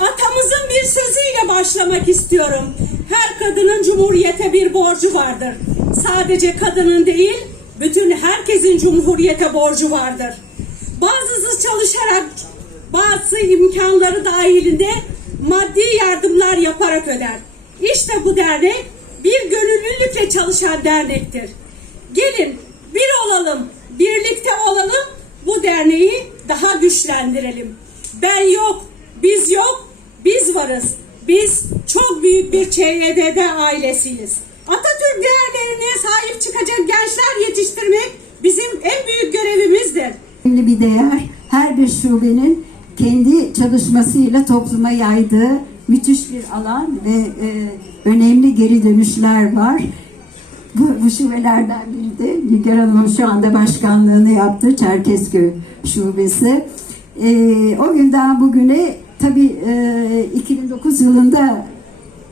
Atamızın bir sözüyle başlamak istiyorum. Her kadının cumhuriyete bir borcu vardır. Sadece kadının değil, bütün herkesin cumhuriyete borcu vardır. Bazısı çalışarak, bazı imkanları dahilinde maddi yardımlar yaparak öder. İşte bu dernek bir gönüllülükle çalışan dernektir. Gelin bir olalım, birlikte olalım, bu derneği daha güçlendirelim. Ben yok, biz yok, biz varız. Biz çok büyük bir ÇYDD ailesiyiz. Atatürk değerlerine sahip çıkacak gençler yetiştirmek bizim en büyük görevimizdir. önemli bir değer. Her bir şubenin kendi çalışmasıyla topluma yaydığı müthiş bir alan ve e, önemli geri dönüşler var. Bu, bu şubelerden biri de Nigar Hanım'ın şu anda başkanlığını yaptığı Çerkezköy Şubesi. E, o günden bugüne tabii e, 2009 yılında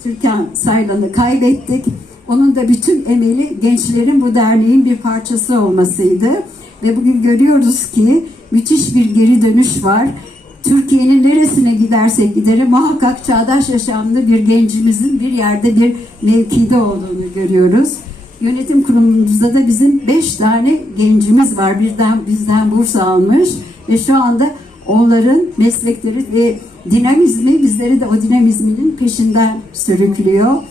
Türkan Saylan'ı kaybettik. Onun da bütün emeli gençlerin bu derneğin bir parçası olmasıydı. Ve bugün görüyoruz ki müthiş bir geri dönüş var. Türkiye'nin neresine gidersek gidelim muhakkak çağdaş yaşamlı bir gencimizin bir yerde bir mevkide olduğunu görüyoruz. Yönetim kurulumuzda da bizim beş tane gencimiz var. Birden bizden burs almış ve şu anda onların meslekleri ve dinamizmi bizleri de o dinamizminin peşinden sürüklüyor.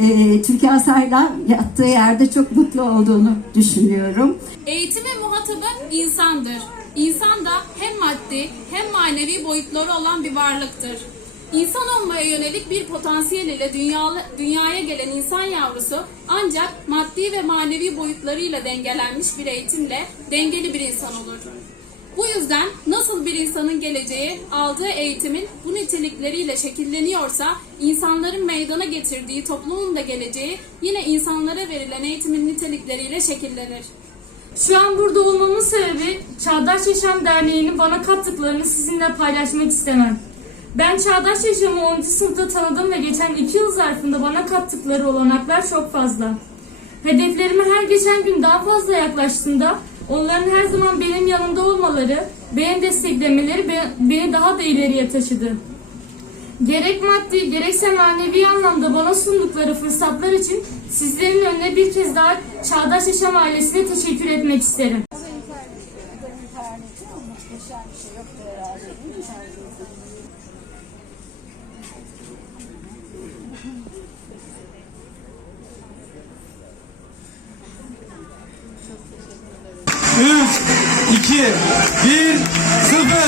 Ee, Türkan Saylan yattığı yerde çok mutlu olduğunu düşünüyorum. Eğitimin muhatabı insandır. İnsan da hem maddi hem manevi boyutları olan bir varlıktır. İnsan olmaya yönelik bir potansiyel ile dünyalı, dünyaya gelen insan yavrusu ancak maddi ve manevi boyutlarıyla dengelenmiş bir eğitimle dengeli bir insan olur. Bu yüzden nasıl bir insanın geleceği aldığı eğitimin bu nitelikleriyle şekilleniyorsa insanların meydana getirdiği toplumun da geleceği yine insanlara verilen eğitimin nitelikleriyle şekillenir. Şu an burada olmamın sebebi Çağdaş Yaşam Derneği'nin bana kattıklarını sizinle paylaşmak istemem. Ben Çağdaş Yaşam'ı 10. sınıfta tanıdım ve geçen 2 yıl zarfında bana kattıkları olanaklar çok fazla. Hedeflerime her geçen gün daha fazla yaklaştığında onların her zaman benim yanımda olmaları, beni desteklemeleri be- beni daha da ileriye taşıdı. Gerek maddi gerekse manevi anlamda bana sundukları fırsatlar için sizlerin önüne bir kez daha Çağdaş Yaşam ailesine teşekkür etmek isterim. Üç, iki, bir, sıfır.